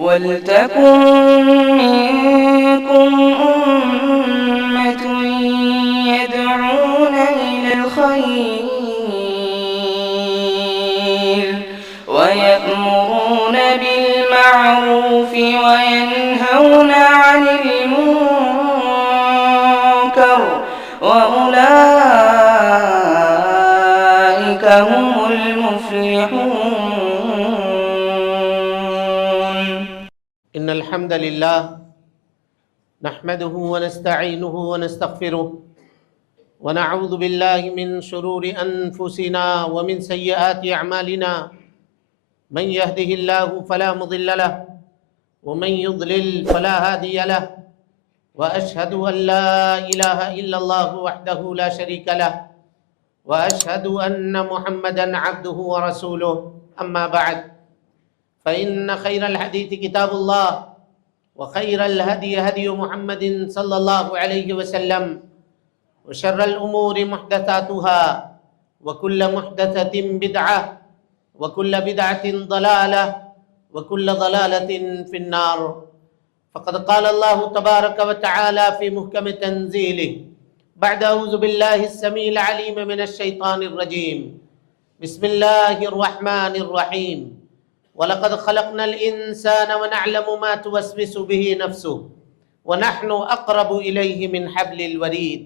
وَلْتَكُن مِّنكُمْ أُمَّةٌ يَدْعُونَ إِلَى الْخَيْرِ وَيَأْمُرُونَ بِالْمَعْرُوفِ وَيَنْهَوْنَ عَنِ الْمُنكَرِ وَأُولَٰئِكَ هُمُ الْمُفْلِحُونَ. إن الحمد لله نحمده ونستعينه ونستغفره ونعوذ بالله من شرور أنفسنا ومن سيئات أعمالنا من يهده الله فلا مضل له ومن يضلل فلا هادي له وأشهد أن لا إله إلا الله وحده لا شريك له وأشهد أن محمدا عبده ورسوله أما بعد فإن خير الحديث كتاب الله وخير الهدي هدي محمد صلى الله عليه وسلم وشر الأمور محدثاتها وكل محدثة بدعة وكل بدعة ضلالة وكل ضلالة في النار. فقد قال الله تبارك وتعالى في محكم تنزيله بعد أعوذ بالله السميع العليم من الشيطان الرجيم بسم الله الرحمن الرحيم وَلَقَدْ خَلَقْنَا الْإِنسَانَ وَنَعْلَمُ مَا تُوَسْوِسُ بِهِ نَفْسُهُ وَنَحْنُ أَقْرَبُ إِلَيْهِ مِنْ حَبْلِ الْوَرِيدِ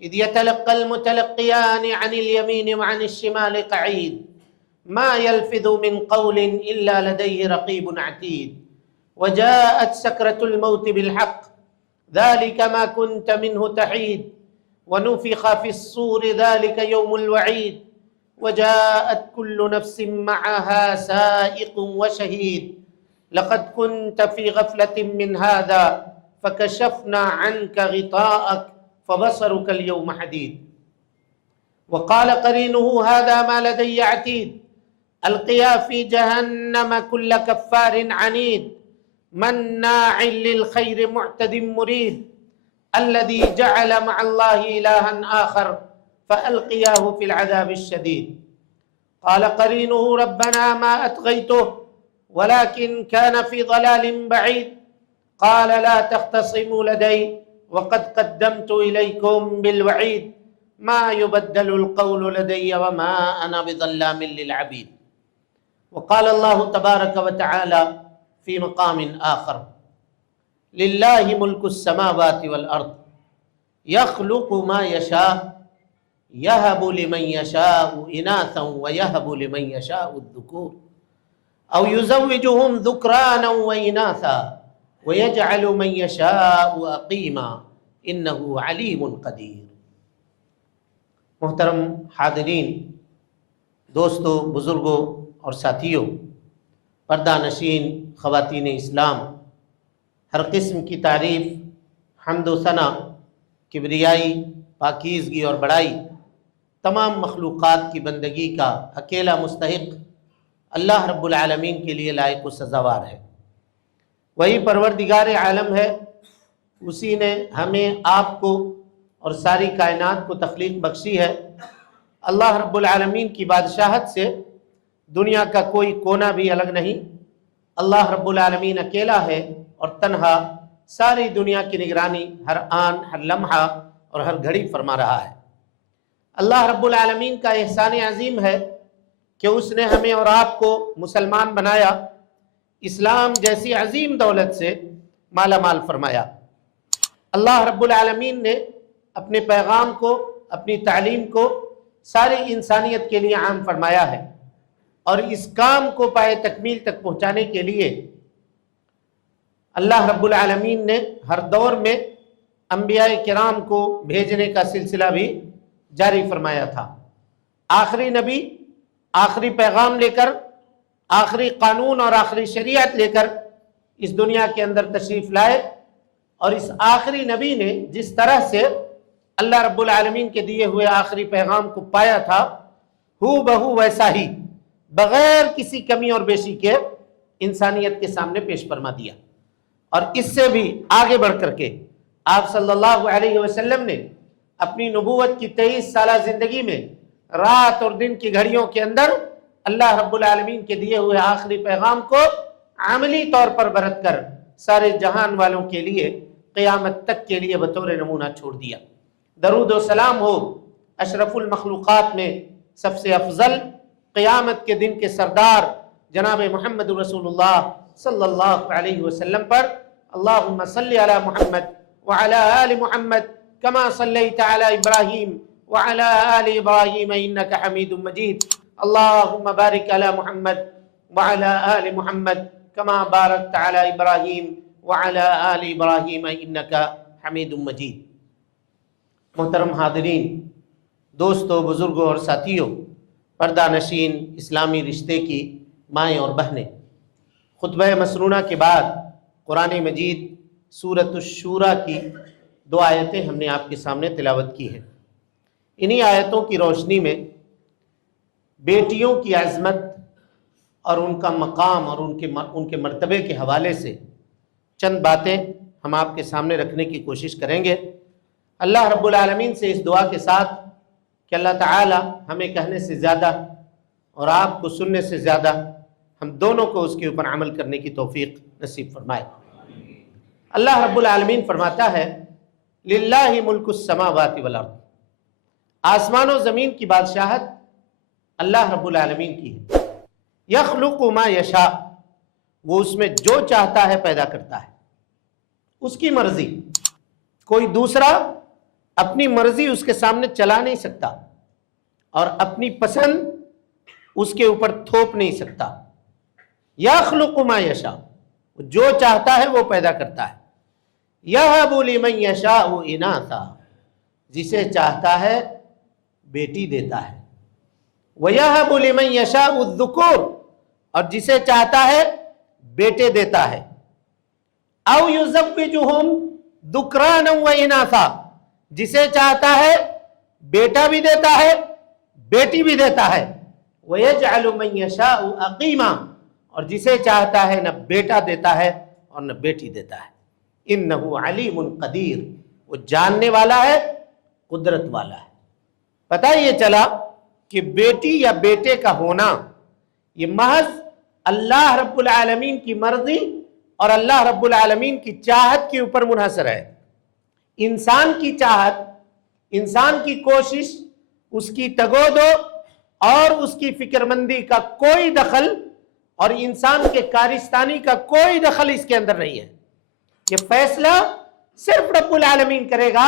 إِذْ يَتَلَقَّى الْمُتَلَقِّيَانِ عَنِ الْيَمِينِ وَعَنِ الشِّمَالِ قَعِيدٌ مَا يَلْفِظُ مِنْ قَوْلٍ إِلَّا لَدَيْهِ رَقِيبٌ عَتِيدٌ وَجَاءَتْ سَكْرَةُ الْمَوْتِ بِالْحَقِّ ذَلِكَ مَا كُنْتَ مِنْهُ تَحِيدُ وَنُفِخَ فِي الصُّورِ ذَلِكَ يَوْمُ الْوَعِيدِ وجاءت كل نفس معها سائق وشهيد لقد كنت في غفلة من هذا فكشفنا عنك غطاءك فبصرك اليوم حديد وقال قرينه هذا ما لدي عتيد ألقيا في جهنم كل كفار عنيد مناع للخير معتد مريد الذي جعل مع الله إلها آخر فألقياه في العذاب الشديد قال قرينه ربنا ما أطغيته ولكن كان في ضلال بعيد قال لا تختصموا لدي وقد قدمت إليكم بالوعيد ما يبدل القول لدي وما أنا بظلام للعبيد. وقال الله تبارك وتعالى في مقام آخر لله ملك السماوات والأرض يخلق ما يشاء يهب لمن يشاء إناثا ويهب لمن يشاء الذكور أو يزوجهم ذكرانا وإناثا ويجعل من يشاء أقيما إنه عليم قدير. محترم حاضرین، دوستو، بزرگوں اور ساتھیوں، پردہ نشین خواتین اسلام، ہر قسم کی تعریف، حمد و ثنا، کبریائی، پاکیزگی اور بڑائی تمام مخلوقات کی بندگی کا اکیلا مستحق اللہ رب العالمین کے لیے لائق و سزاوار ہے. وہی پروردگار عالم ہے، اسی نے ہمیں، آپ کو اور ساری کائنات کو تخلیق بخشی ہے. اللہ رب العالمین کی بادشاہت سے دنیا کا کوئی کونا بھی الگ نہیں. اللہ رب العالمین اکیلا ہے اور تنہا ساری دنیا کی نگرانی ہر آن، ہر لمحہ اور ہر گھڑی فرما رہا ہے. اللہ رب العالمین کا احسان عظیم ہے کہ اس نے ہمیں اور آپ کو مسلمان بنایا، اسلام جیسی عظیم دولت سے مالا مال فرمایا. اللہ رب العالمین نے اپنے پیغام کو، اپنی تعلیم کو ساری انسانیت کے لیے عام فرمایا ہے، اور اس کام کو پائے تکمیل تک پہنچانے کے لیے اللہ رب العالمین نے ہر دور میں انبیاء کرام کو بھیجنے کا سلسلہ بھی جاری فرمایا تھا. آخری نبی آخری پیغام لے کر، آخری قانون اور آخری شریعت لے کر اس دنیا کے اندر تشریف لائے، اور اس آخری نبی نے جس طرح سے اللہ رب العالمین کے دیے ہوئے آخری پیغام کو پایا تھا، ہو بہو ویسا ہی بغیر کسی کمی اور بیشی کے انسانیت کے سامنے پیش فرما دیا. اور اس سے بھی آگے بڑھ کر کے آپ صلی اللہ علیہ وسلم نے اپنی نبوت کی 23 سالہ زندگی میں رات اور دن کی گھڑیوں کے اندر اللہ رب العالمین کے دیے ہوئے آخری پیغام کو عملی طور پر برت کر سارے جہان والوں کے لیے قیامت تک کے لیے بطور نمونہ چھوڑ دیا۔ درود و سلام ہو اشرف المخلوقات میں سب سے افضل، قیامت کے دن کے سردار جناب محمد رسول اللہ صلی اللہ علیہ وسلم پر۔ اللہم صلی علی محمد وعلی آل محمد کما صلیت علی ابراہیم وعلی آل ابراہیم انک حمید مجید۔ اللہم بارک علی محمد وعلی آل محمد کما بارکت علی ابراہیم وعلی آل ابراہیم انک حمید مجید۔ محترم حاضرین، دوستوں، بزرگوں اور ساتھیوں، پردہ نشین اسلامی رشتے کی مائیں اور بہنیں، خطبہ مسنونہ کے بعد قرآن مجید سورۃ الشورى کی 2 آیتیں ہم نے آپ کے سامنے تلاوت کی ہیں۔ انہی آیتوں کی روشنی میں بیٹیوں کی عظمت اور ان کا مقام اور ان کے مرتبے کے حوالے سے چند باتیں ہم آپ کے سامنے رکھنے کی کوشش کریں گے۔ اللہ رب العالمین سے اس دعا کے ساتھ کہ اللہ تعالی ہمیں کہنے سے زیادہ اور آپ کو سننے سے زیادہ ہم دونوں کو اس کے اوپر عمل کرنے کی توفیق نصیب فرمائے۔ اللہ رب العالمین فرماتا ہے للہ ملک السماوات والارض، آسمان و زمین کی بادشاہت اللہ رب العالمین کی ہے۔ یخلق ما یشاء، وہ اس میں جو چاہتا ہے پیدا کرتا ہے، اس کی مرضی، کوئی دوسرا اپنی مرضی اس کے سامنے چلا نہیں سکتا اور اپنی پسند اس کے اوپر تھوپ نہیں سکتا۔ یخلق ما یشاء، جو چاہتا ہے وہ پیدا کرتا ہے۔ یہب لمن یشاء اناثا، جسے چاہتا ہے بیٹی دیتا ہے۔ ویہب لمن یشاء الذکور، اور جسے چاہتا ہے بیٹے دیتا ہے۔ او یزوجہم ذکرانا واناثا، جسے چاہتا ہے بیٹا بھی دیتا ہے بیٹی بھی دیتا ہے۔ ویجعل من یشاء عقیما، اور جسے چاہتا ہے نہ بیٹا دیتا ہے اور نہ بیٹی دیتا ہے۔ انہ علیم قدیر، وہ جاننے والا ہے، قدرت والا ہے۔ پتہ یہ چلا کہ بیٹی یا بیٹے کا ہونا یہ محض اللہ رب العالمین کی مرضی اور اللہ رب العالمین کی چاہت کے اوپر منحصر ہے۔ انسان کی چاہت، انسان کی کوشش، اس کی تگودو اور اس کی فکر مندی کا کوئی دخل اور انسان کے کارستانی کا کوئی دخل اس کے اندر نہیں ہے۔ یہ فیصلہ صرف رب العالمین کرے گا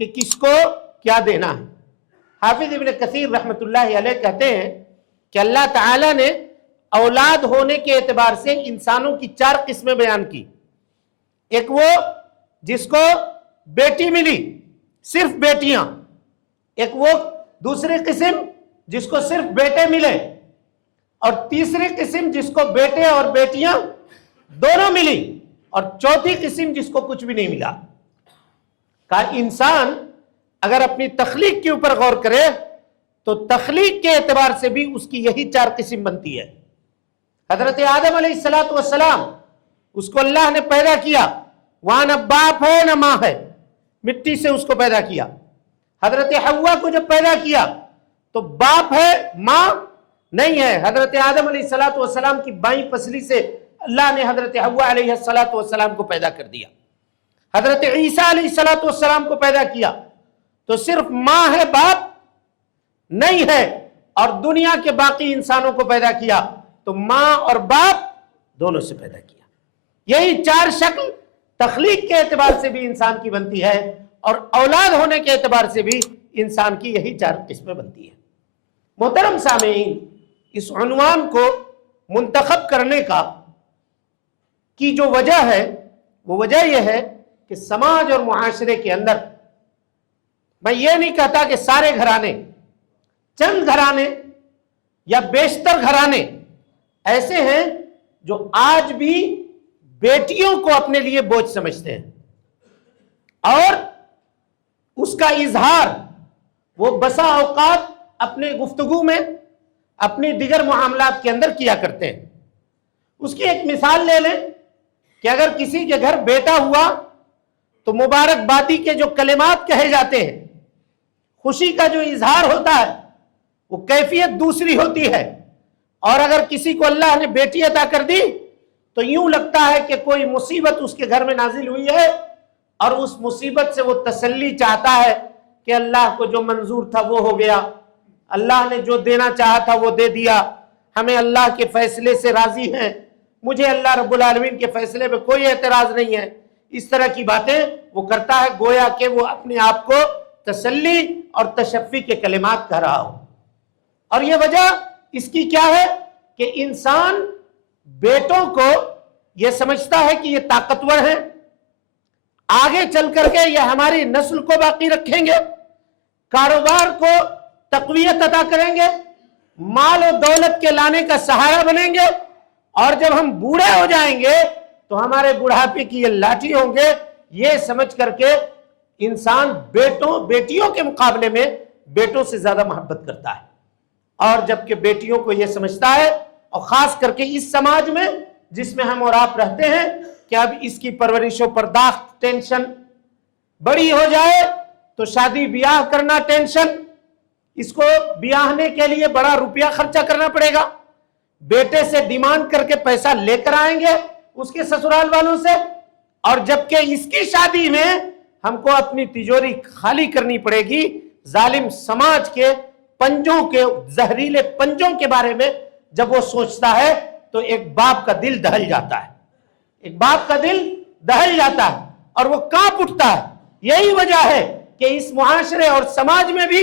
کہ کس کو کیا دینا ہے۔ حافظ ابن کثیر رحمۃ اللہ علیہ کہتے ہیں کہ اللہ تعالیٰ نے اولاد ہونے کے اعتبار سے انسانوں کی 4 قسمیں بیان کی۔ ایک وہ جس کو بیٹی ملی، صرف بیٹیاں۔ ایک وہ دوسری قسم جس کو صرف بیٹے ملے، اور تیسری قسم جس کو بیٹے اور بیٹیاں دونوں ملی، اور چوتھی قسم جس کو کچھ بھی نہیں ملا۔ کہا انسان اگر اپنی تخلیق کے اوپر غور کرے تو تخلیق کے اعتبار سے بھی اس کی یہی 4 قسم بنتی ہے۔ حضرت آدم علیہ السلام، اس کو اللہ نے پیدا کیا، وہاں نہ باپ ہے نہ ماں ہے، مٹی سے اس کو پیدا کیا۔ حضرت حوا کو جب پیدا کیا تو باپ ہے ماں نہیں ہے۔ حضرت آدم علیہ السلام کی بائیں پسلی سے اللہ نے حضرت حوا علیہ السلام کو پیدا کر دیا۔ حضرت عیسیٰ علیہ السلام کو پیدا کیا تو صرف ماں ہے، باپ نہیں ہے، اور دنیا کے باقی انسانوں کو پیدا کیا تو ماں اور باپ دونوں سے پیدا کیا۔ یہی 4 شکل تخلیق کے اعتبار سے بھی انسان کی بنتی ہے، اور اولاد ہونے کے اعتبار سے بھی انسان کی یہی 4 قسمیں بنتی ہیں۔ محترم سامعین، اس عنوان کو منتخب کرنے کی جو وجہ ہے وہ وجہ یہ ہے کہ سماج اور معاشرے کے اندر، میں یہ نہیں کہتا کہ سارے گھرانے، چند گھرانے یا بیشتر گھرانے ایسے ہیں جو آج بھی بیٹیوں کو اپنے لیے بوجھ سمجھتے ہیں، اور اس کا اظہار وہ بسا اوقات اپنے گفتگو میں، اپنی دیگر معاملات کے اندر کیا کرتے ہیں۔ اس کی ایک مثال لے لیں کہ اگر کسی کے گھر بیٹا ہوا تو مبارکبادی کے جو کلمات کہے جاتے ہیں، خوشی کا جو اظہار ہوتا ہے، وہ کیفیت دوسری ہوتی ہے۔ اور اگر کسی کو اللہ نے بیٹی عطا کر دی تو یوں لگتا ہے کہ کوئی مصیبت اس کے گھر میں نازل ہوئی ہے اور اس مصیبت سے وہ تسلی چاہتا ہے کہ اللہ کو جو منظور تھا وہ ہو گیا، اللہ نے جو دینا چاہا تھا وہ دے دیا، ہمیں اللہ کے فیصلے سے راضی ہیں، مجھے اللہ رب العالمین کے فیصلے پہ کوئی اعتراض نہیں ہے۔ اس طرح کی باتیں وہ کرتا ہے گویا کہ وہ اپنے آپ کو تسلی اور تشفی کے کلمات کہہ رہا ہو۔ اور یہ وجہ اس کی کیا ہے کہ انسان بیٹوں کو یہ سمجھتا ہے کہ یہ طاقتور ہیں، آگے چل کر کے یہ ہماری نسل کو باقی رکھیں گے، کاروبار کو تقویت عطا کریں گے، مال و دولت کے لانے کا سہارا بنیں گے، اور جب ہم بوڑھے ہو جائیں گے تو ہمارے بڑھاپے کی یہ لاٹھی ہوں گے۔ یہ سمجھ کر کے انسان بیٹیوں کے مقابلے میں بیٹوں سے زیادہ محبت کرتا ہے، اور جبکہ بیٹیوں کو یہ سمجھتا ہے، اور خاص کر کے اس سماج میں جس میں ہم اور آپ رہتے ہیں، کہ اب اس کی پرورش و پرداخت ٹینشن، بڑی ہو جائے تو شادی بیاہ کرنا ٹینشن، اس کو بیاہنے کے لیے بڑا روپیہ خرچہ کرنا پڑے گا، بیٹے سے ڈیمانڈ کر کے پیسہ لے کر آئیں گے اس کے سسرال والوں سے، اور جبکہ اس کی شادی میں ہم کو اپنی تجوری خالی کرنی پڑے گی۔ ظالم سماج کے پنجوں کے زہریلے پنجوں کے بارے میں جب وہ سوچتا ہے تو ایک باپ کا دل دہل جاتا ہے، ایک باپ کا دل دہل جاتا ہے اور وہ کانپ اٹھتا ہے۔ یہی وجہ ہے کہ اس معاشرے اور سماج میں بھی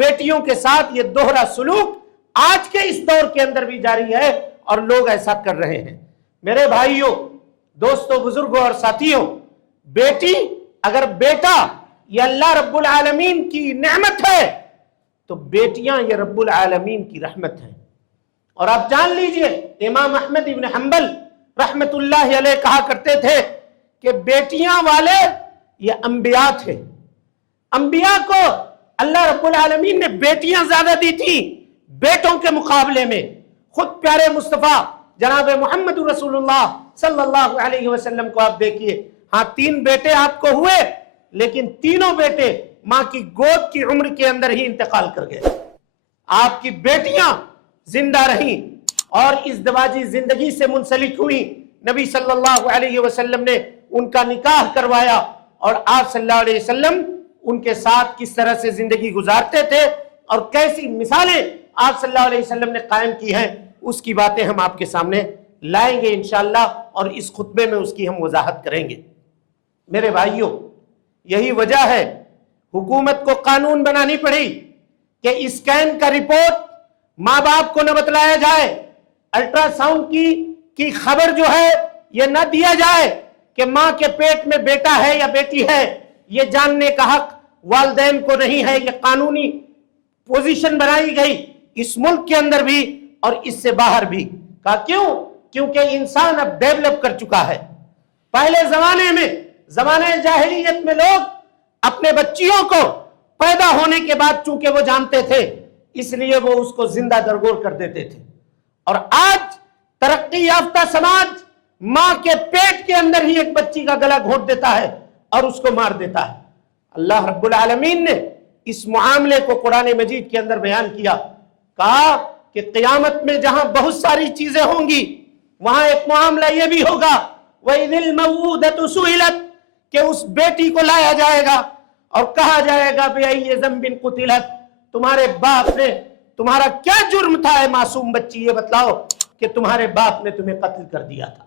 بیٹیوں کے ساتھ یہ دوہرا سلوک آج کے اس دور کے اندر بھی جاری ہے، اور لوگ ایسا کر رہے ہیں۔ میرے بھائیوں، دوستوں، بزرگوں اور ساتھیوں، بیٹی اگر بیٹا یہ اللہ رب العالمین کی نعمت ہے تو بیٹیاں یہ رب العالمین کی رحمت ہیں۔ اور آپ جان لیجئے امام احمد ابن حنبل رحمت اللہ علیہ کہا کرتے تھے کہ بیٹیاں والے یہ انبیاء تھے، انبیاء کو اللہ رب العالمین نے بیٹیاں زیادہ دی تھی بیٹوں کے مقابلے میں۔ خود پیارے مصطفیٰ جناب محمد رسول اللہ صلی اللہ علیہ وسلم کو آپ دیکھیے، ہاں 3 بیٹے آپ کو ہوئے، لیکن تینوں بیٹے ماں کی گود کی عمر کے اندر ہی انتقال کر گئے۔ آپ کی بیٹیاں زندہ رہیں اور اس دواجی زندگی سے منسلک ہوئی۔ نبی صلی اللہ علیہ وسلم نے ان کا نکاح کروایا، اور آپ صلی اللہ علیہ وسلم ان کے ساتھ کس طرح سے زندگی گزارتے تھے اور کیسی مثالیں آپ صلی اللہ علیہ وسلم نے قائم کی ہیں، اس کی باتیں ہم آپ کے سامنے لائیں گے انشاءاللہ، اور اس خطبے میں اس کی ہم وضاحت کریں گے۔ میرے بھائیوں، یہی وجہ ہے حکومت کو قانون بنانی پڑی کہ اسکین کا رپورٹ ماں باپ کو نہ بتلایا جائے، الٹرا ساؤنڈ کی خبر جو ہے یہ نہ دیا جائے کہ ماں کے پیٹ میں بیٹا ہے یا بیٹی ہے، یہ جاننے کا حق والدین کو نہیں ہے۔ یہ قانونی پوزیشن بنائی گئی اس ملک کے اندر بھی اور اس سے باہر بھی۔ کہا کیوں؟ کیونکہ انسان اب ڈیولپ کر چکا ہے۔ پہلے زمانے میں، زمانے جاہلیت میں، لوگ اپنے بچیوں کو پیدا ہونے کے بعد چونکہ وہ جانتے تھے اس لیے وہ اس کو زندہ درگور کر دیتے تھے، اور آج ترقی یافتہ سماج ماں کے پیٹ کے اندر ہی ایک بچی کا گلا گھونٹ دیتا ہے اور اس کو مار دیتا ہے۔ اللہ رب العالمین نے اس معاملے کو قرآن مجید کے اندر بیان کیا، کہا کہ قیامت میں جہاں بہت ساری چیزیں ہوں گی وہاں ایک معاملہ یہ بھی ہوگا، وَإِذِ الْمَوْءُودَةُ سُئِلَتْ، کہ اس بیٹی کو لایا جائے گا اور کہا جائے گا بِأَيِّ ذَنبٍ قُتِلَتْ، تمہارے باپ نے، تمہارا کیا جرم تھا اے معصوم بچی، یہ بتلاؤ کہ تمہارے باپ نے تمہیں قتل کر دیا تھا،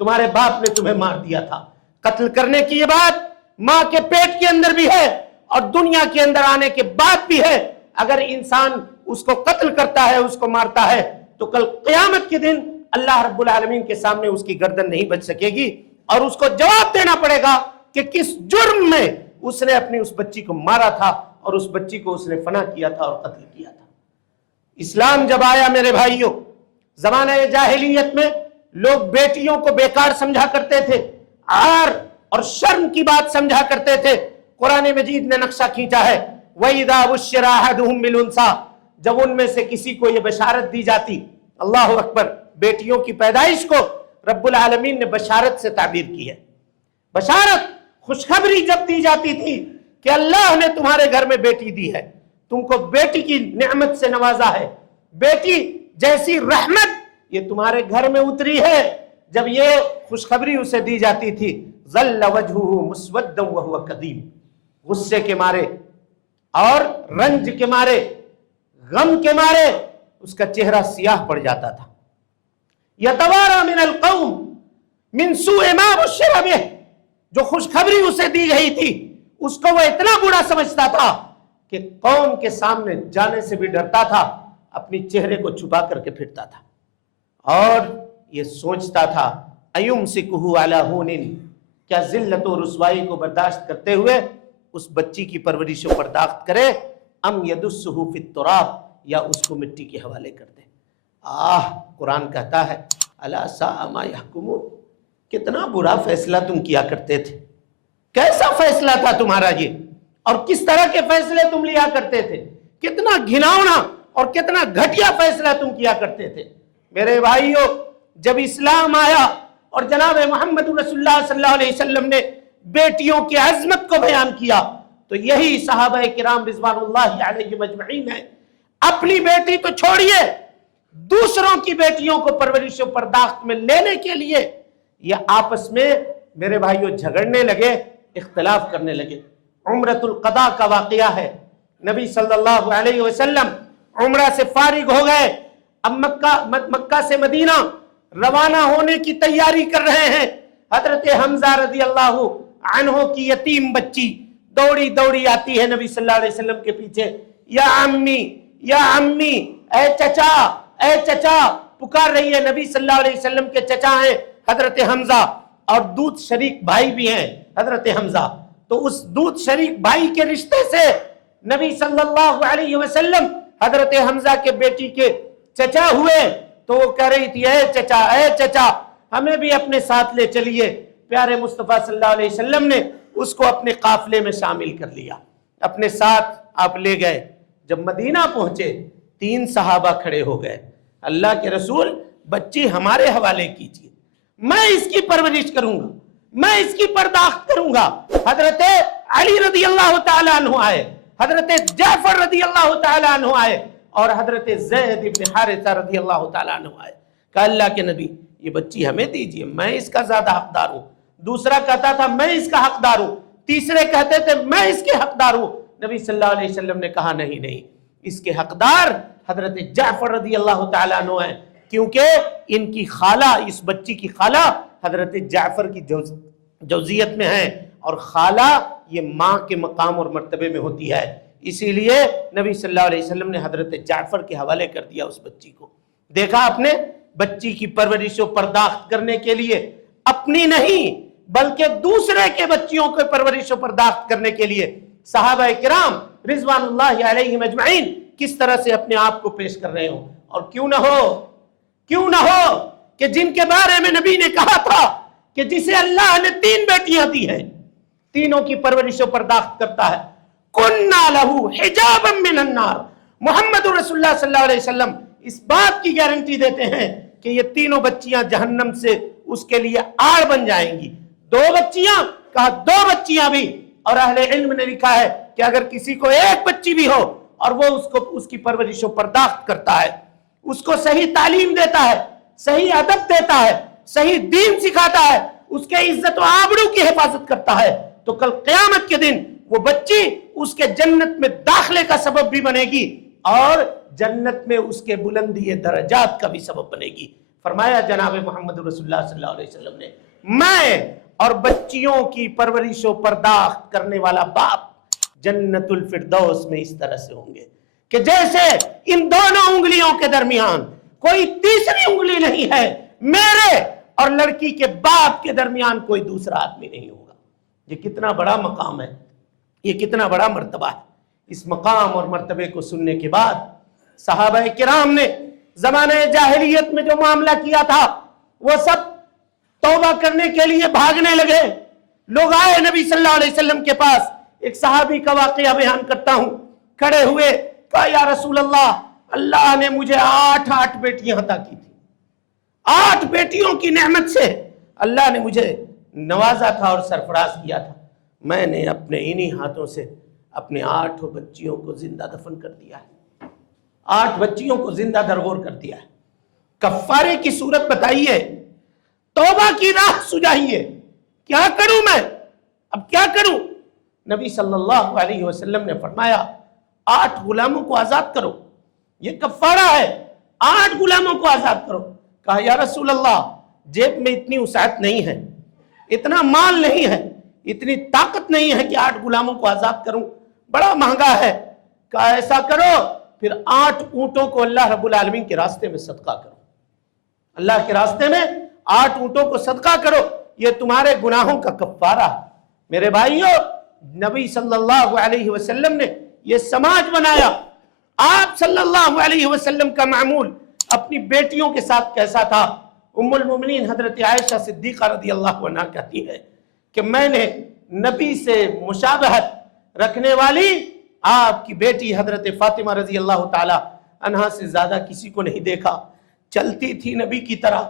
تمہارے باپ نے تمہیں مار دیا تھا۔ قتل کرنے کی یہ بات ماں کے پیٹ کے اندر بھی ہے اور دنیا کے اندر آنے کے بعد بھی ہے۔ اگر انسان اس کو قتل کرتا ہے، اس کو مارتا ہے، تو کل قیامت کے دن اللہ رب العالمین کے سامنے اس کی گردن نہیں بچ سکے گی، اور اس کو جواب دینا پڑے گا کہ کس جرم میں اس نے اپنی اس بچی کو مارا تھا اور اس بچی کو اس نے فنا کیا تھا اور قتل کیا تھا۔ اسلام جب آیا میرے بھائیوں، زمانہ جاہلیت میں لوگ بیٹیوں کو بیکار سمجھا کرتے تھے، عار اور شرم کی بات سمجھا کرتے تھے۔ قرآن مجید نے نقشہ کھینچا ہے، وَإِذَا بُشِّرَ أَحَدُهُم بِالْأُنثىٰ، جب ان میں سے کسی کو یہ بشارت دی جاتی، اللہ اکبر، بیٹیوں کی پیدائش کو رب العالمین نے بشارت سے تعبیر کی ہے۔ بشارت، خوشخبری جب دی جاتی تھی کہ اللہ نے تمہارے گھر میں بیٹی دی ہے، تم کو بیٹی کی نعمت سے نوازا ہے، بیٹی جیسی رحمت یہ تمہارے گھر میں اتری ہے، جب یہ خوشخبری اسے دی جاتی تھی ظل وجہہ مسودا وہو کظیم، غصے کے مارے اور رنج کے مارے، غم کے مارے اس کا چہرہ سیاہ پڑ جاتا تھا۔ یتوارا من القوم من سوء ما بشر بہ، جو خوشخبری اسے دی گئی تھی اس کو وہ اتنا برا سمجھتا تھا کہ قوم کے سامنے جانے سے بھی ڈرتا تھا، اپنی چہرے کو چھپا کر کے پھرتا تھا، اور یہ سوچتا تھا ایمسکہ علی ہون، کیا ذلت و رسوائی کو برداشت کرتے ہوئے اس بچی کی پرورش و پرداخت کرے، ام یدسہ فی التراب، یا اس کو مٹی کے حوالے کر دے۔ قرآن کہتا ہے الا ساء ما یحکمون، کتنا برا فیصلہ تم کیا کرتے تھے، کیسا فیصلہ تھا تمہارا یہ، اور کس طرح کے فیصلے تم لیا کرتے تھے، کتنا گھناؤنا اور کتنا گھٹیا فیصلہ تم کیا کرتے تھے۔ میرے بھائیو، جب اسلام آیا اور جناب محمد رسول اللہ صلی اللہ علیہ وسلم نے بیٹیوں کی عظمت کو بیان کیا تو یہی صحابہ کرام رضوان اللہ علیہم اجمعین ہیں، اپنی بیٹی تو چھوڑیے، دوسروں کی بیٹیوں کو پرورش و پرداخت میں لینے کے لیے یہ آپس میں میرے بھائیوں جھگڑنے لگے، اختلاف کرنے لگے۔ عمرۃ القضاء کا واقعہ ہے، نبی صلی اللہ علیہ وسلم عمرہ سے فارغ ہو گئے، اب مکہ سے مدینہ روانہ ہونے کی تیاری کر رہے ہیں۔ حضرت حمزہ رضی اللہ عنہ کی یتیم بچی دوڑی دوڑی آتی ہے نبی صلی اللہ علیہ وسلم کے پیچھے، یا عمی یا عمی، اے چچا اے چچا، پکار رہی ہے۔ نبی صلی اللہ علیہ وسلم کے چچا ہیں حضرت حمزہ، اور دودھ شریک بھائی بھی ہیں حضرت حمزہ، تو اس دودھ شریک بھائی کے رشتے سے نبی صلی اللہ علیہ وسلم حضرت حمزہ کے بیٹی کے چچا ہوئے، تو وہ کہہ رہی تھی اے چچا ہمیں بھی اپنے ساتھ لے چلیے۔ پیارے مصطفیٰ صلی اللہ علیہ وسلم نے اس کو اپنے قافلے میں شامل کر لیا، اپنے ساتھ آپ لے گئے۔ جب مدینہ پہنچے 3 صحابہ کھڑے ہو گئے، اللہ کے رسول بچی ہمارے حوالے کیجیے، میں اس کی پرورش کروں گا، میں اس کی پرداخت کروں گا۔ حضرت علی رضی اللہ تعالیٰ عنہ آئے، حضرت جعفر رضی اللہ تعالیٰ عنہ آئے، اور حضرت زید بن حارثہ رضی اللہ تعالیٰ عنہ آئے۔ کہا اللہ کے نبی یہ بچی ہمیں دیجیے، میں اس کا زیادہ حقدار ہوں۔ دوسرا کہتا تھا میں اس کا حقدار ہوں، تیسرے کہتے تھے میں اس کے حقدار ہوں۔ نبی صلی اللہ علیہ وسلم نے کہا نہیں، اس کے حقدار حضرت جعفر رضی اللہ تعالیٰ عنہ ہیں، کیونکہ ان کی خالہ، اس بچی کی خالہ حضرت جعفر کی جوزیت میں ہیں، اور خالہ یہ ماں کے مقام اور مرتبے میں ہوتی ہے، اسی لیے نبی صلی اللہ علیہ وسلم نے حضرت جعفر کے حوالے کر دیا اس بچی کو۔ دیکھا آپ نے، بچی کی پرورش و پرداخت کرنے کے لیے اپنی نہیں بلکہ دوسرے کے بچیوں کو پرورش و پرداخت کرنے کے لیے صحابہ کرام رضوان اللہ علیہم اجمعین کس طرح سے اپنے آپ کو پیش کر رہے ہوں۔ اور کیوں نہ ہو کہ جن کے بارے میں نبی نے کہا تھا کہ جسے اللہ نے 3 بیٹیاں دی ہیں، تینوں کی پرورش و پرداخت کرتا ہے، کُنَّا لَهُ حِجَابًا مِّنَ النَّارِ، محمد رسول اللہ صلی اللہ علیہ وسلم اس بات کی گارنٹی دیتے ہیں کہ یہ تینوں بچیاں جہنم سے اس کے لیے آڑ بن جائیں گی۔ 2 بچیاں، کہا 2 بچیاں بھی، اور اہل علم نے لکھا ہے کہ اگر کسی کو 1 بچی بھی ہو اور وہ اس کی پرورش و پرداخت کرتا ہے، اس کو صحیح تعلیم دیتا ہے، صحیح ادب دیتا ہے، صحیح دین سکھاتا ہے، اس کے عزت و آبرو کی حفاظت کرتا ہے، تو کل قیامت کے دن وہ بچی اس کے جنت میں داخلے کا سبب بھی بنے گی، اور جنت میں اس کے بلندی درجات کا بھی سبب بنے گی۔ فرمایا جناب محمد رسول اللہ صلی اللہ علیہ وسلم نے، میں اور بچیوں کی پرورش و پرداخت کرنے والا باپ جنت الفردوس میں اس طرح سے ہوں گے کہ جیسے ان دونوں انگلیوں کے درمیان کوئی تیسری انگلی نہیں ہے، میرے اور لڑکی کے باپ کے درمیان کوئی دوسرا آدمی نہیں ہوگا۔ یہ کتنا بڑا مقام ہے، یہ کتنا بڑا مرتبہ ہے۔ اس مقام اور مرتبے کو سننے کے بعد صحابہ کرام نے زمانہ جاہلیت میں جو معاملہ کیا تھا وہ سب توبہ کرنے کے لیے بھاگنے لگے۔ لوگ آئے نبی صلی اللہ علیہ وسلم کے پاس، ایک صحابی کا واقعہ بیان کرتا ہوں، کھڑے ہوئے کہا یا رسول اللہ، اللہ نے مجھے 8 بیٹیاں عطا کی تھی، 8 بیٹیوں کی نعمت سے اللہ نے مجھے نوازا تھا اور سرفراز کیا تھا، میں نے اپنے انہی ہاتھوں سے اپنے 8 بچیوں کو زندہ دفن کر دیا ہے، 8 بچیوں کو زندہ درگور کر دیا ہے۔ کفارے کی صورت بتائیے توبہ کی راہ سجائیے، کیا کروں میں، اب کیا کروں؟ نبی صلی اللہ علیہ وسلم نے فرمایا 8 غلاموں کو آزاد کرو، یہ کفارہ ہے، 8 غلاموں کو آزاد کرو۔ کہا یا رسول اللہ جیب میں اتنی وسعت نہیں ہے، اتنا مال نہیں ہے، اتنی طاقت نہیں ہے کہ 8 غلاموں کو آزاد کروں، بڑا مہنگا ہے۔ کہا ایسا کرو پھر 8 اونٹوں کو اللہ رب العالمین کے راستے میں صدقہ کرو، اللہ کے راستے میں 8 اونٹوں کو صدقہ کرو، یہ تمہارے گناہوں کا کفارہ ہے۔ میرے بھائیوں، نبی صلی اللہ علیہ وسلم نے یہ سماج بنایا۔ آپ صلی اللہ علیہ وسلم کا معمول اپنی بیٹیوں کے ساتھ کیسا تھا؟ ام المومنین حضرت عائشہ صدیقہ رضی اللہ عنہا کہتی ہے کہ میں نے نبی سے مشابہت رکھنے والی آپ کی بیٹی حضرت فاطمہ رضی اللہ تعالی عنہا سے زیادہ کسی کو نہیں دیکھا۔ چلتی تھی نبی کی طرح،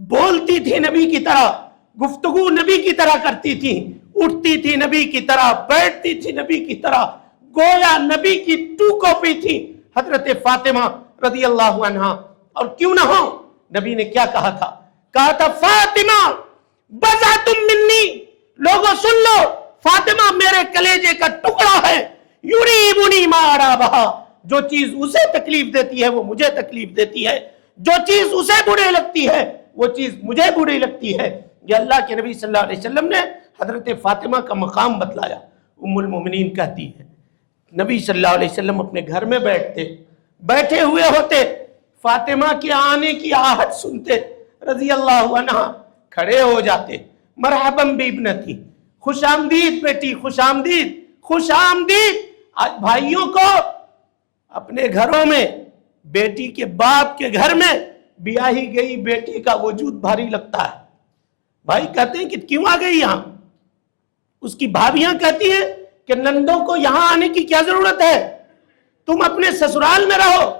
بولتی تھی نبی کی طرح، گفتگو نبی کی طرح کرتی تھی، اٹھتی تھی نبی کی طرح، بیٹھتی تھی نبی کی طرح، گویا نبی کی 2 کاپی تھی حضرت فاطمہ رضی اللہ عنہا۔ اور کیوں نہ ہو، نبی نے کیا کہا تھا؟ کہا تھا فاطمہ بضعۃ منی، لوگوں سن لو، فاطمہ میرے کلیجے کا ٹکڑا ہے، یریبنی ما ارابہا، جو چیز اسے تکلیف دیتی ہے وہ مجھے تکلیف دیتی ہے، جو چیز اسے بری لگتی ہے وہ چیز مجھے بری لگتی ہے۔ یہ اللہ کے نبی صلی اللہ علیہ وسلم نے حضرت فاطمہ کا مقام بتلایا۔ ام المومنین کہتی ہے نبی صلی اللہ علیہ وسلم اپنے گھر میں بیٹھے ہوئے ہوتے، فاطمہ کے آنے کی آہٹ سنتے، رضی اللہ عنہ کھڑے ہو جاتے، مرحباً بابنتی، خوش آمدید بیٹی، خوش آمدید، خوش آمدید۔ آج بھائیوں کو اپنے گھروں میں، بیٹی کے باپ کے گھر میں بیاہی گئی بیٹی کا وجود بھاری لگتا ہے۔ بھائی کہتے ہیں کہ کیوں آ گئی یہاں؟ اس کی بھابیاں کہتی ہیں کہ نندوں کو یہاں آنے کی کیا ضرورت ہے، تم اپنے سسرال میں رہو،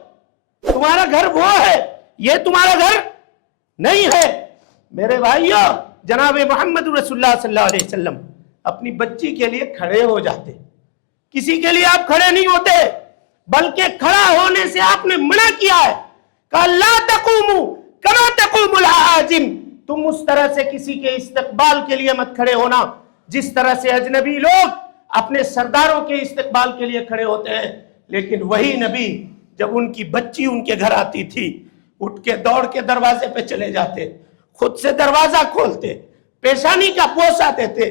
تمہارا گھر وہ ہے، یہ تمہارا گھر نہیں ہے۔ میرے بھائیوں، جناب محمد رسول اللہ صلی اللہ علیہ وسلم اپنی بچی کے لیے کھڑے ہو جاتے۔ کسی کے لیے آپ کھڑے نہیں ہوتے، بلکہ کھڑا ہونے سے آپ نے منع کیا ہے، کہ لا تقوموا کما تقوم العاجم، تم اس طرح سے کسی کے استقبال کے لیے مت کھڑے ہونا جس طرح سے اجنبی لوگ اپنے سرداروں کے استقبال کے لیے کھڑے ہوتے ہیں۔ لیکن وہی نبی جب ان کی بچی ان کے گھر آتی تھی، اٹھ کے دوڑ کے دروازے پہ چلے جاتے، خود سے دروازہ کھولتے، پیشانی کا بوسہ دیتے،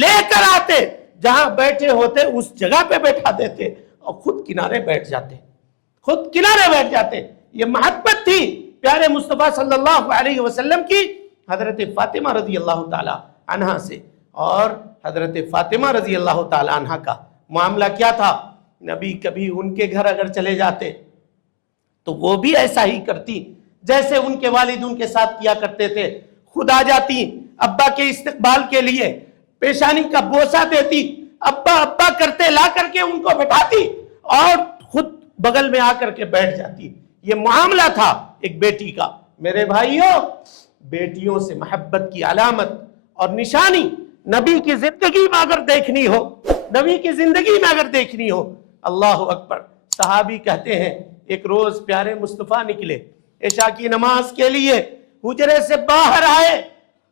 لے کر آتے، جہاں بیٹھے ہوتے اس جگہ پہ بیٹھا دیتے اور خود کنارے بیٹھ جاتے۔ یہ محبت تھی پیارے مصطفیٰ صلی اللہ علیہ وسلم کی حضرت فاطمہ رضی اللہ تعالی عنہا سے۔ اور حضرت فاطمہ رضی اللہ تعالی عنہا کا معاملہ کیا تھا؟ نبی کبھی ان کے گھر اگر چلے جاتے تو وہ بھی ایسا ہی کرتی جیسے ان کے والد ان کے ساتھ کیا کرتے تھے۔ خود آ جاتی ابا کے استقبال کے لیے، پیشانی کا بوسہ دیتی، ابا ابا کرتے لا کر کے ان کو بٹھاتی اور خود بغل میں آ کر کے بیٹھ جاتی۔ یہ معاملہ تھا ایک بیٹی کا۔ میرے بھائیوں، بیٹیوں سے محبت کی علامت اور نشانی نبی کی زندگی میں اگر دیکھنی ہو، اللہ اکبر، صحابی کہتے ہیں ایک روز پیارے مصطفیٰ نکلے عشاء کی نماز کے لیے، حجرے سے باہر آئے،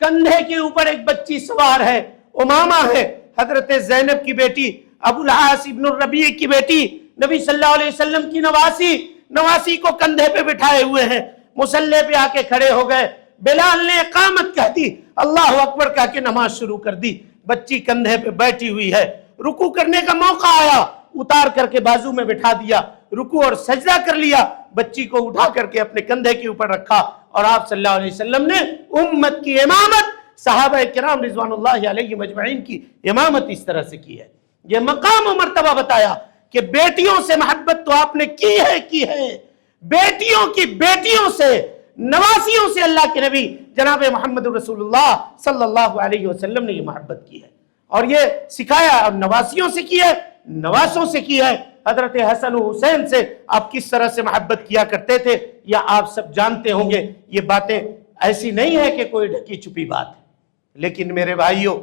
کندھے کے اوپر ایک بچی سوار ہے، امامہ ہے، حضرت زینب کی بیٹی، ابو العاص ابن الربیع کی بیٹی، نبی صلی اللہ علیہ وسلم کی نواسی کو کندھے پہ بٹھائے ہوئے ہیں، مصلی پہ آ کے کھڑے ہو گئے۔ بلال نے اقامت کہہ دی، اللہ اکبر کہہ کے نماز شروع کر دی۔ بچی کندھے پہ بیٹھی ہوئی ہے، رکوع کرنے کا موقع آیا، اتار کر کے بازو میں بٹھا دیا، رکوع اور سجدہ کر لیا، بچی کو اٹھا کر کے اپنے کندھے کے اوپر رکھا، اور آپ صلی اللہ علیہ وسلم نے امت کی امامت، صحابہ کرام رضوان اللہ علیہم اجمعین کی امامت اس طرح سے کی ہے۔ یہ مقام و مرتبہ بتایا کہ بیٹیوں سے محبت تو آپ نے کی ہے، بیٹیوں سے، نواسیوں سے اللہ کے نبی جناب محمد رسول اللہ صلی اللہ علیہ وسلم نے یہ محبت کی ہے اور یہ سکھایا، اور نواسیوں سے کی ہے، نواسوں سے کی ہے۔ حضرت حسن و حسین سے آپ کس طرح سے محبت کیا کرتے تھے یا آپ سب جانتے ہوں گے۔ یہ باتیں ایسی نہیں ہے کہ کوئی ڈھکی چھپی بات ہے، لیکن میرے بھائیوں،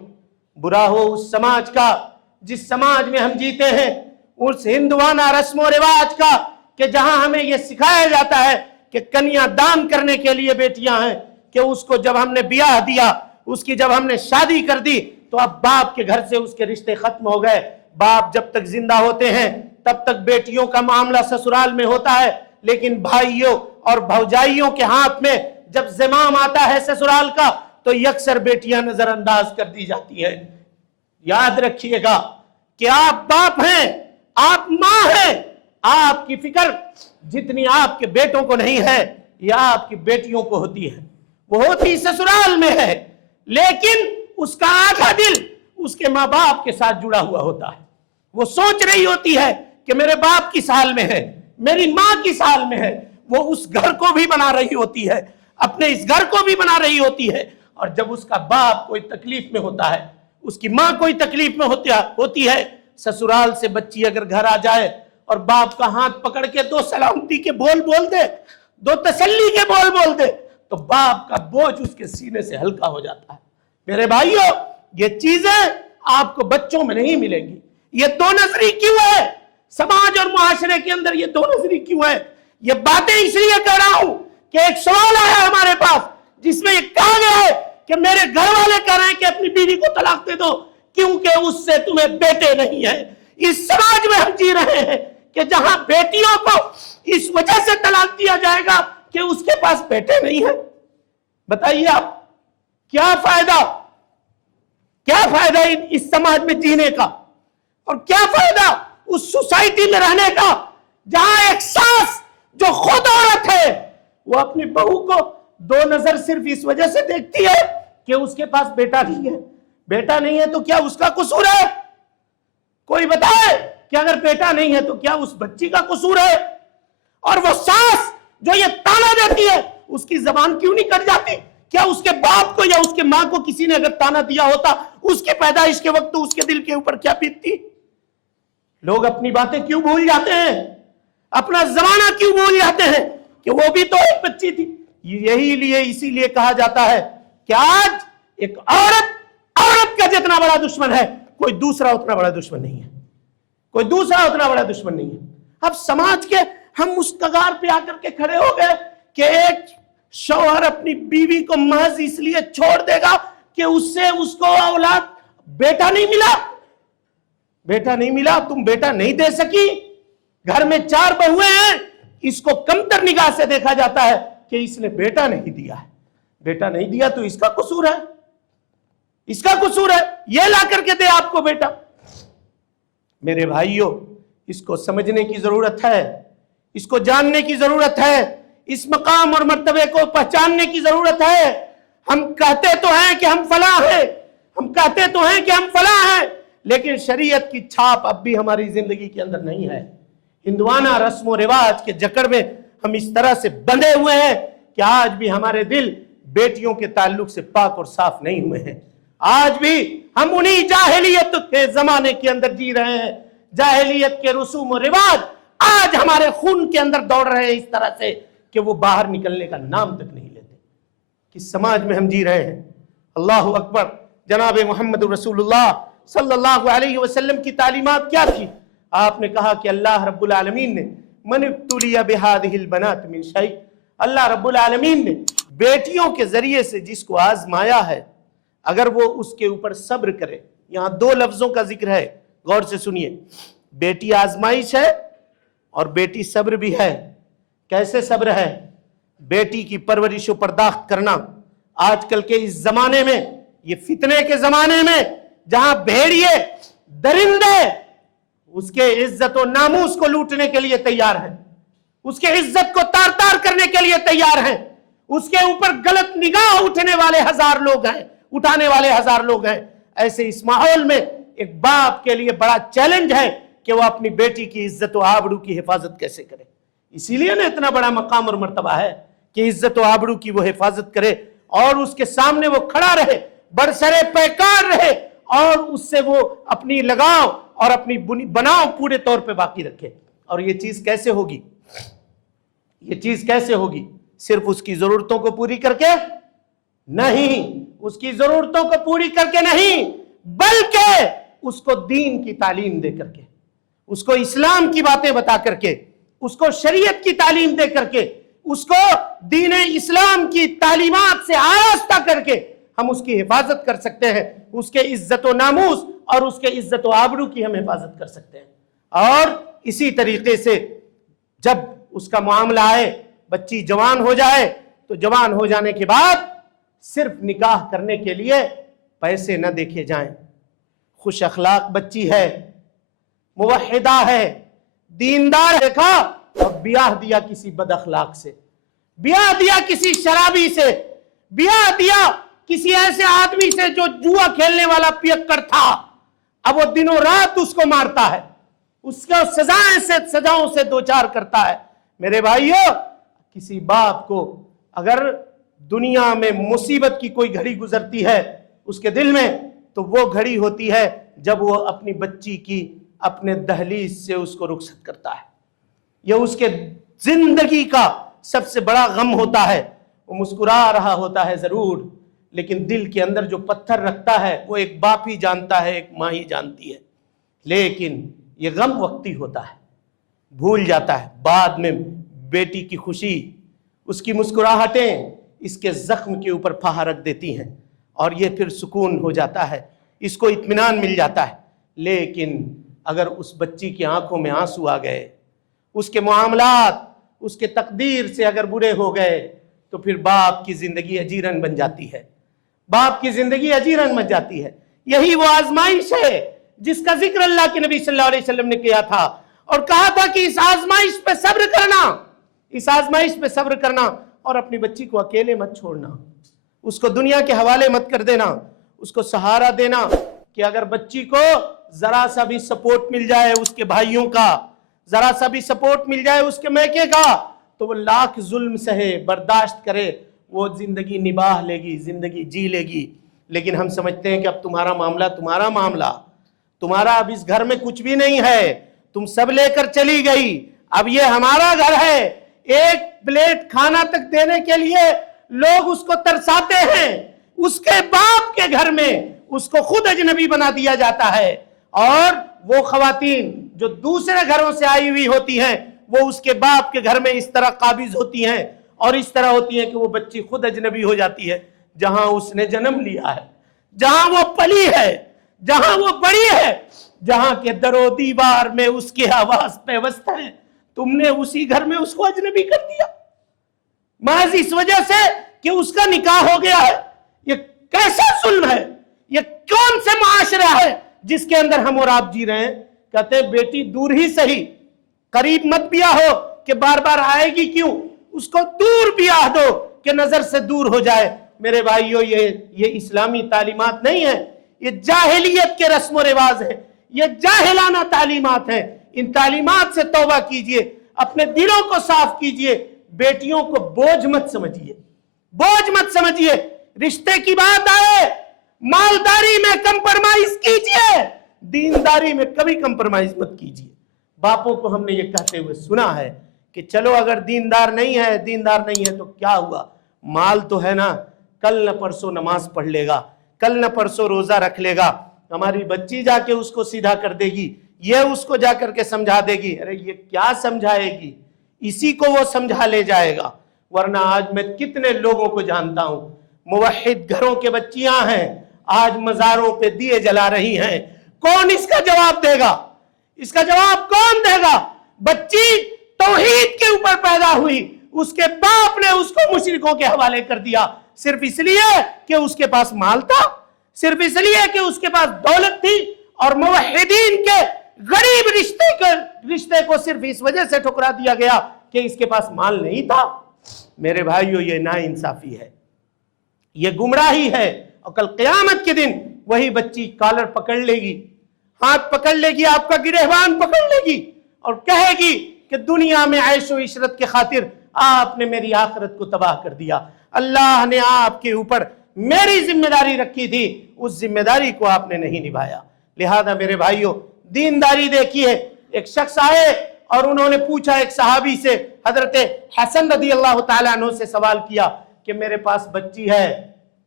برا ہو اس سماج کا جس سماج میں ہم جیتے ہیں، اس ہندوانہ رسم و رواج کا کہ جہاں ہمیں یہ سکھایا جاتا ہے کہ کنیاں دان کرنے کے لیے بیٹیاں ہیں، کہ اس کو جب ہم نے بیاہ دیا، اس کی جب ہم نے شادی کر دی، تو اب باپ کے گھر سے اس کے رشتے ختم ہو گئے۔ باپ جب تک زندہ ہوتے ہیں تب تک بیٹیوں کا معاملہ سسرال میں ہوتا ہے، لیکن بھائیوں اور بھوجائیوں کے ہاتھ میں جب زمام آتا ہے سسرال کا تو یکسر بیٹیاں نظر انداز کر دی جاتی ہیں۔ یاد رکھیے گا کہ آپ باپ ہیں، آپ ماں ہیں، آپ کی فکر جتنی آپ کے بیٹوں کو نہیں ہے یا آپ کی بیٹیوں کو ہوتی ہے، وہ ہوتی سسرال میں ہے، لیکن اس کا آدھا دل اس کے ماں باپ کے ساتھ جڑا ہوا ہوتا ہے۔ وہ سوچ رہی ہوتی ہے کہ میرے باپ کی سال میں ہے، میری ماں کی سال میں ہے، وہ اس گھر کو بھی بنا رہی ہوتی ہے، اپنے اس گھر کو بھی بنا رہی ہوتی ہے۔ اور جب اس کا باپ کوئی تکلیف میں ہوتا ہے، اس کی ماں کوئی تکلیف میں ہوتی ہے، سسرال سے بچی اگر گھر آ جائے اور باپ کا ہاتھ پکڑ کے دو سلامتی کے بول بول دے، دو تسلی کے بول بول دے، تو باپ کا بوجھ اس کے سینے سے ہلکا ہو جاتا ہے۔ میرے بھائیوں، یہ چیزیں آپ کو بچوں میں نہیں ملیں گی۔ یہ دو نظری کیوں ہے سماج اور معاشرے کے اندر؟ یہ دو نظری کیوں ہے؟ یہ باتیں اس لیے کہہ رہا ہوں کہ ایک سوال آیا ہمارے پاس جس میں یہ کہا گیا ہے کہ میرے گھر والے کہہ رہے ہیں کہ اپنی بیوی کو طلاق دے دو کیونکہ اس سے تمہیں بیٹے نہیں ہیں۔ اس سماج میں ہم جی رہے ہیں کہ جہاں بیٹیوں کو اس وجہ سے طلاق دیا جائے گا کہ اس کے پاس بیٹے نہیں ہیں۔ بتائیے آپ کیا فائدہ اس سماج میں جینے کا، اور کیا فائدہ اس سوسائٹی میں رہنے کا جہاں ایک ساس جو خود عورت ہے وہ اپنی بہو کو دو نظر صرف اس وجہ سے دیکھتی ہے کہ اس کے پاس بیٹا نہیں ہے۔ بیٹا نہیں ہے تو کیا اس کا قصور ہے؟ کوئی بتائے کہ اگر بیٹا نہیں ہے تو کیا اس بچی کا قصور ہے؟ اور وہ ساس جو یہ تانا دیتی ہے اس کی زبان کیوں نہیں کٹ جاتی؟ کیا اس کے باپ کو یا اس کے ماں کو کسی نے اگر تانا دیا ہوتا اس کے پیدائش کے وقت تو اس کے دل کے اوپر کیا بیتتی؟ لوگ اپنی باتیں کیوں بھول جاتے ہیں؟ اپنا زمانہ کیوں بھول جاتے ہیں کہ وہ بھی تو ایک بچی تھی؟ اسی لیے کہا جاتا ہے کہ آج ایک عورت کا جتنا بڑا دشمن ہے کوئی دوسرا اتنا بڑا دشمن نہیں ہے، کوئی دوسرا اتنا بڑا دشمن نہیں ہے۔ اب سماج کے ہم اس کگار پہ آ کر کے کھڑے ہو گئے کہ ایک شوہر اپنی بیوی کو محض اس لیے چھوڑ دے گا کہ اس سے اس کو اولاد بیٹا نہیں ملا، تم بیٹا نہیں دے سکی، گھر میں 4 بہویں ہیں، اس کو کمتر نگاہ سے دیکھا جاتا ہے کہ اس نے بیٹا نہیں دیا ہے۔ بیٹا نہیں دیا تو اس کا قصور ہے، یہ لا کر کے دے آپ کو بیٹا۔ میرے بھائیوں، اس کو سمجھنے کی ضرورت ہے، اس کو جاننے کی ضرورت ہے، اس مقام اور مرتبے کو پہچاننے کی ضرورت ہے۔ ہم کہتے تو ہیں کہ ہم فلاں ہیں، لیکن شریعت کی چھاپ اب بھی ہماری زندگی کے اندر نہیں ہے۔ ہندوانہ رسم و رواج کے جکڑ میں ہم اس طرح سے بندھے ہوئے ہیں کہ آج بھی ہمارے دل بیٹیوں کے تعلق سے پاک اور صاف نہیں ہوئے ہیں۔ آج بھی ہم انہی جاہلیت کے زمانے کے اندر جی رہے ہیں۔ جاہلیت کے رسوم و رواج آج ہمارے خون کے اندر دوڑ رہے ہیں اس طرح سے کہ وہ باہر نکلنے کا نام تک نہیں لیتے۔ کس سماج میں ہم جی رہے ہیں؟ اللہ اکبر۔ جناب محمد رسول اللہ صلی اللہ علیہ وسلم کی تعلیمات کیا تھی؟ آپ نے کہا کہ اللہ رب العالمین نے من ابتلی بہذہ البنات من شیء، اللہ رب العالمین نے بیٹیوں کے ذریعے سے جس کو آزمایا ہے اگر وہ اس کے اوپر صبر کرے۔ یہاں 2 لفظوں کا ذکر ہے، غور سے سنیے۔ بیٹی آزمائش ہے اور بیٹی صبر بھی ہے۔ کیسے صبر ہے؟ بیٹی کی پرورش و پرداخت کرنا۔ آج کل کے اس زمانے میں، یہ فتنے کے زمانے میں، جہاں بھیڑیے درندے اس کے عزت و ناموس کو لوٹنے کے لیے تیار ہیں، اس کے عزت کو تار تار کرنے کے لیے تیار ہیں، اس کے اوپر غلط نگاہ اٹھانے والے ہزار لوگ ہیں، ایسے اس ماحول میں ایک باپ کے لیے بڑا چیلنج ہے کہ وہ اپنی بیٹی کی عزت و آبرو کی حفاظت کیسے کرے۔ اسی لیے نا اتنا بڑا مقام اور مرتبہ ہے کہ عزت و آبرو کی وہ حفاظت کرے اور اس کے سامنے وہ کھڑا رہے، برسرے پیکار رہے، اور اس سے وہ اپنی لگاؤ اور اپنی بناؤ پورے طور پہ باقی رکھے۔ اور یہ چیز کیسے ہوگی؟ صرف اس کی ضرورتوں کو پوری کر کے نہیں، بلکہ اس کو دین کی تعلیم دے کر کے، اس کو اسلام کی باتیں بتا کر کے، اس کو شریعت کی تعلیم دے کر کے، اس کو دین اسلام کی تعلیمات سے آراستہ کر کے ہم اس کی حفاظت کر سکتے ہیں، اس کے عزت و ناموس اور اس کے عزت و آبرو کی ہم حفاظت کر سکتے ہیں۔ اور اسی طریقے سے جب اس کا معاملہ آئے، بچی جوان ہو جائے تو جوان ہو جانے کے بعد صرف نکاح کرنے کے لیے پیسے نہ دیکھے جائیں۔ خوش اخلاق بچی ہے، موحدہ ہے، دیندار دیکھا اور بیاہ دیا کسی بد اخلاق سے، بیاہ دیا کسی شرابی سے، بیاہ دیا کسی ایسے آدمی سے جو جوا کھیلنے والا پیکر تھا، اب وہ دنوں رات اس کو مارتا ہے، اس کو سزاؤں سے دوچار کرتا ہے۔ میرے بھائیو، کسی باپ کو اگر دنیا میں مصیبت کی کوئی گھڑی گزرتی ہے اس کے دل میں، تو وہ گھڑی ہوتی ہے جب وہ اپنی بچی کی اپنے دہلیز سے اس کو رخصت کرتا ہے۔ یہ اس کے زندگی کا سب سے بڑا غم ہوتا ہے۔ وہ مسکرا رہا ہوتا ہے ضرور، لیکن دل کے اندر جو پتھر رکھتا ہے وہ ایک باپ ہی جانتا ہے، ایک ماں ہی جانتی ہے۔ لیکن یہ غم وقتی ہوتا ہے، بھول جاتا ہے۔ بعد میں بیٹی کی خوشی، اس کی مسکراہٹیں اس کے زخم کے اوپر پھاہا رکھ دیتی ہیں، اور یہ پھر سکون ہو جاتا ہے، اس کو اطمینان مل جاتا ہے۔ لیکن اگر اس بچی کی آنکھوں میں آنسو آ گئے، اس کے معاملات اس کے تقدیر سے اگر برے ہو گئے، تو پھر باپ کی زندگی اجیرن بن جاتی ہے، باپ کی زندگی اجیرن بن جاتی ہے۔ یہی وہ آزمائش ہے جس کا ذکر اللہ کے نبی صلی اللہ علیہ وسلم نے کیا تھا، اور کہا تھا کہ اس آزمائش پہ صبر کرنا، اس آزمائش پہ صبر کرنا، اور اپنی بچی کو اکیلے مت چھوڑنا، اس کو دنیا کے حوالے مت کر دینا، اس کو سہارا دینا کہ اگر بچی کو ذرا سا بھی سپورٹ مل جائے اس کے بھائیوں کا، ذرا سا بھی سپورٹ مل جائے اس کے میکے کا، تو وہ لاکھ ظلم سہے، برداشت کرے، وہ زندگی نباہ لے گی، زندگی جی لے گی۔ لیکن ہم سمجھتے ہیں کہ اب تمہارا معاملہ تمہارا اب اس گھر میں کچھ بھی نہیں ہے، تم سب لے کر چلی گئی، اب یہ ہمارا گھر ہے۔ ایک پلیٹ کھانا تک دینے کے لیے لوگ اس کو ترساتے ہیں، اس کے باپ کے گھر میں اس کو خود اجنبی بنا دیا جاتا ہے، اور وہ خواتین جو دوسرے گھروں سے آئی ہوئی ہوتی ہیں وہ اس کے باپ کے گھر میں اس طرح قابض ہوتی ہیں، اور اس طرح ہوتی ہیں کہ وہ بچی خود اجنبی ہو جاتی ہے جہاں اس نے جنم لیا ہے، جہاں وہ پلی ہے، جہاں وہ بڑی ہے، جہاں کے در و دیوار میں اس کی آواز پیوست ہے، تم نے اسی گھر میں اس کو اجنبی کر دیا، محض اس وجہ سے کہ اس کا نکاح ہو گیا ہے۔ یہ کیسا ظلم ہے؟ یہ کون سے معاشرہ ہے جس کے اندر ہم اور آپ جی رہے ہیں؟ کہتے ہیں بیٹی دور ہی سہی، قریب مت بیاہ ہو کہ بار بار آئے گی کیوں، اس کو دور بیاہ دو کہ نظر سے دور ہو جائے۔ میرے بھائیو، یہ اسلامی تعلیمات نہیں ہے، یہ جاہلیت کے رسم و رواج ہے، یہ جاہلانہ تعلیمات ہیں۔ ان تعلیمات سے توبہ کیجئے، اپنے دلوں کو صاف کیجئے، بیٹیوں کو بوجھ مت سمجھیے، بوجھ مت سمجھیے۔ رشتے کی بات آئے، مالداری میں کمپرمائز کیجئے، دینداری میں کبھی کمپرمائز مت کیجئے۔ باپوں کو ہم نے یہ کہتے ہوئے سنا ہے کہ چلو اگر دیندار نہیں ہے تو کیا ہوا، مال تو ہے نا، کل نہ پرسوں نماز پڑھ لے گا، کل نہ پرسوں روزہ رکھ لے گا، ہماری بچی جا کے اس کو سیدھا کر دے گی، یہ اس کو جا کر کے سمجھا دے گی۔ ارے یہ کیا سمجھائے گی، اسی کو وہ سمجھا لے جائے گا۔ ورنہ آج میں کتنے لوگوں کو جانتا ہوں، موحد گھروں کے بچیاں ہیں، آج مزاروں پہ دیے جلا رہی ہیں۔ کون اس کا جواب دے گا؟ اس کا جواب کون دے گا؟ بچی توحید کے اوپر پیدا ہوئی، اس کے باپ نے اس کو مشرکوں کے حوالے کر دیا، صرف اس لیے کہ اس کے پاس مال تھا، صرف اس لیے کہ اس کے پاس دولت تھی، اور موحدین کے غریب رشتے کو صرف اس وجہ سے ٹھکرا دیا گیا کہ اس کے پاس مال نہیں تھا۔ میرے بھائیو، یہ ناانصافی ہے، یہ گمراہی ہے، اور کل قیامت کے دن وہی بچی کالر پکڑ لے گی، ہاتھ پکڑ لے گی، آپ کا گریبان پکڑ لے گی، اور کہے گی کہ دنیا میں عیش و عشرت کے خاطر آپ نے میری آخرت کو تباہ کر دیا، اللہ نے آپ کے اوپر میری ذمہ داری رکھی تھی، اس ذمہ داری کو آپ نے نہیں نبھایا۔ لہذا میرے بھائیوں، دینداری دیکھیے۔ ایک شخص آئے اور انہوں نے پوچھا ایک صحابی سے، حضرت حسن رضی اللہ تعالیٰ عنہ سے سوال کیا کہ میرے پاس بچی ہے،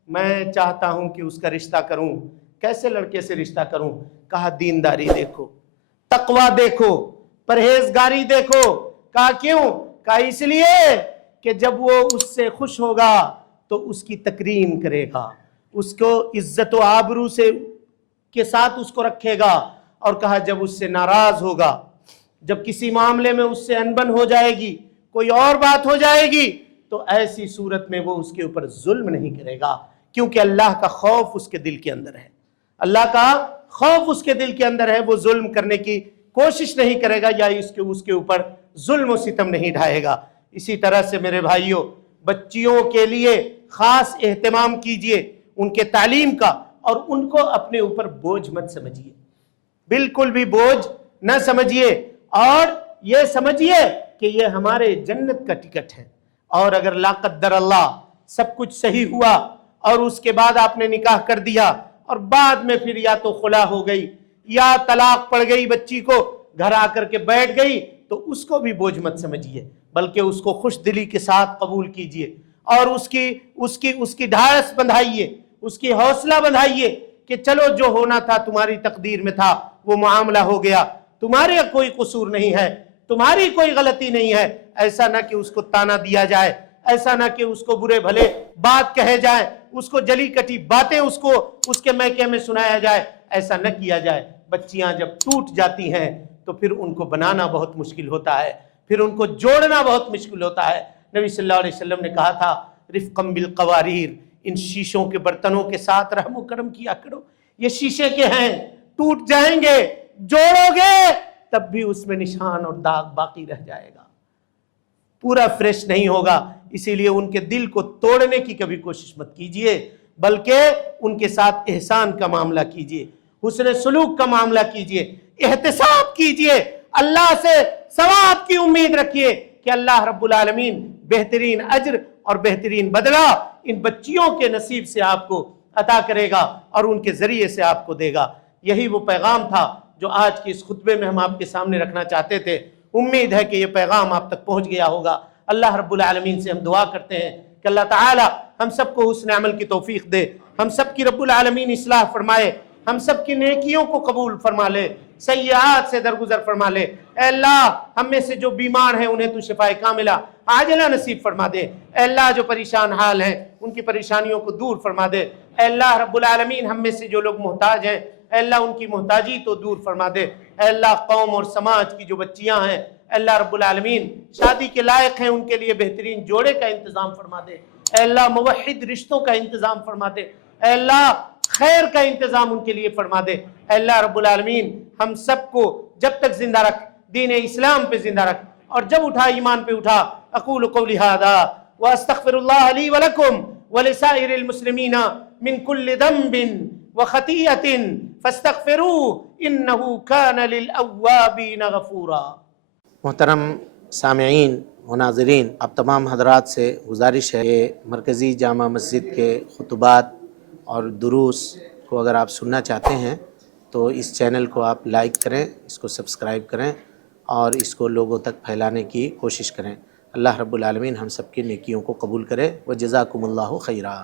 میں چاہتا ہوں کہ اس کا رشتہ کروں، کیسے لڑکے سے رشتہ کروں؟ کہا دینداری دیکھو، تقوی دیکھو، پرہیزگاری دیکھو۔ کہا کیوں؟ کہا اس لیے کہ جب وہ اس سے خوش ہوگا تو اس کی تکریم کرے گا، اس کو عزت و آبرو سے کے ساتھ اس کو رکھے گا، اور کہا جب اس سے ناراض ہوگا، جب کسی معاملے میں اس سے انبن ہو جائے گی، کوئی اور بات ہو جائے گی، تو ایسی صورت میں وہ اس کے اوپر ظلم نہیں کرے گا، کیونکہ اللہ کا خوف اس کے دل کے اندر ہے، اللہ کا خوف اس کے دل کے اندر ہے، وہ ظلم کرنے کی کوشش نہیں کرے گا یا اس کے اوپر ظلم و ستم نہیں ڈھائے گا۔ اسی طرح سے میرے بھائیوں، بچیوں کے لیے خاص اہتمام کیجئے ان کے تعلیم کا، اور ان کو اپنے اوپر بوجھ مت سمجھیے، بالکل بھی بوجھ نہ سمجھیے، اور یہ سمجھیے کہ یہ ہمارے جنت کا ٹکٹ ہے، اور اگر لا قدر اللہ سب کچھ صحیح ہوا اور اس کے بعد آپ نے نکاح کر دیا اور بعد میں پھر یا تو خلا ہو گئی یا طلاق پڑ گئی، بچی کو گھر آ کر کے بیٹھ گئی، تو اس کو بھی بوجھ مت سمجھیے، بلکہ اس کو خوش دلی کے ساتھ قبول کیجئے، اور اس کی ڈھارس بندھائیے، اس کی حوصلہ بندھائیے کہ چلو جو ہونا تھا تمہاری تقدیر میں تھا، وہ معاملہ ہو گیا، تمہارے کوئی قصور نہیں ہے، تمہاری کوئی غلطی نہیں ہے۔ ایسا نہ کہ اس کو تانا دیا جائے، ایسا نہ کہ اس کو برے بھلے بات کہے جائے، اس کو جلی کٹی باتیں اس کے میکے میں سنایا جائے، ایسا نہ کیا جائے۔ بچیاں جب ٹوٹ جاتی ہیں تو پھر ان کو بنانا بہت مشکل ہوتا ہے، پھر ان کو جوڑنا بہت مشکل ہوتا ہے۔ نبی صلی اللہ علیہ وسلم نے کہا تھا رفقم بالقواریر، ان شیشوں کے برتنوں کے ساتھ رحم و کرم کیا کرو، یہ شیشے کے ہیں، ٹوٹ جائیں گے، جوڑو گے تب بھی اس میں نشان اور داغ باقی رہ جائے گا، پورا فریش نہیں ہوگا۔ اسی لیے ان کے دل کو توڑنے کی کبھی کوشش مت کیجئے، بلکہ ان کے ساتھ احسان کا معاملہ کیجئے، حسن سلوک کا معاملہ کیجئے، احتساب کیجئے، اللہ سے ثواب کی امید رکھیے کہ اللہ رب العالمین بہترین اجر اور بہترین بدلہ ان بچیوں کے نصیب سے آپ کو عطا کرے گا اور ان کے ذریعے سے آپ کو دے گا۔ یہی وہ پیغام تھا جو آج کے اس خطبے میں ہم آپ کے سامنے رکھنا چاہتے تھے۔ امید ہے کہ یہ پیغام آپ تک پہنچ گیا ہوگا۔ اللہ رب العالمین سے ہم دعا کرتے ہیں کہ اللہ تعالی ہم سب کو حسن عمل کی توفیق دے، ہم سب کی رب العالمین اصلاح فرمائے، ہم سب کی نیکیوں کو قبول فرما لے، سیئات سے درگزر فرما لے۔ اے اللہ ہم میں سے جو بیمار ہیں انہیں تو شفائے کاملہ عاجلہ نصیب فرما دے۔ اے اللہ جو پریشان حال ہیں ان کی پریشانیوں کو دور فرما دے۔ اے اللہ رب العالمین ہم میں سے جو لوگ محتاج ہیں، اے اللہ ان کی محتاجی تو دور فرما دے۔ اے اللہ قوم اور سماج کی جو بچیاں ہیں، اے اللہ رب العالمین شادی کے لائق ہیں، ان کے لیے بہترین جوڑے کا انتظام فرما دے۔ اے اللہ موحد رشتوں کا انتظام فرما دے۔ اے اللہ خیر کا انتظام ان کے لیے فرما دے۔ اے اللہ رب العالمین ہم سب کو جب تک زندہ رکھ، دین اسلام پہ زندہ رکھ، اور جب اٹھا ایمان پہ اٹھا۔ اقول قولی ھذا واستغفر اللہ لی ولکم ولسائر المسلمین من کل ذنب وخطیئۃ فاستغفروہ انہ کان للأوابین غفورا۔ محترم سامعین و ناظرین، آپ تمام حضرات سے گزارش ہے کہ مرکزی جامع مسجد کے خطبات اور دروس کو اگر آپ سننا چاہتے ہیں تو اس چینل کو آپ لائک کریں، اس کو سبسکرائب کریں اور اس کو لوگوں تک پھیلانے کی کوشش کریں۔ اللہ رب العالمین ہم سب کی نیکیوں کو قبول کرے۔ وجزاکم اللہ خیرا۔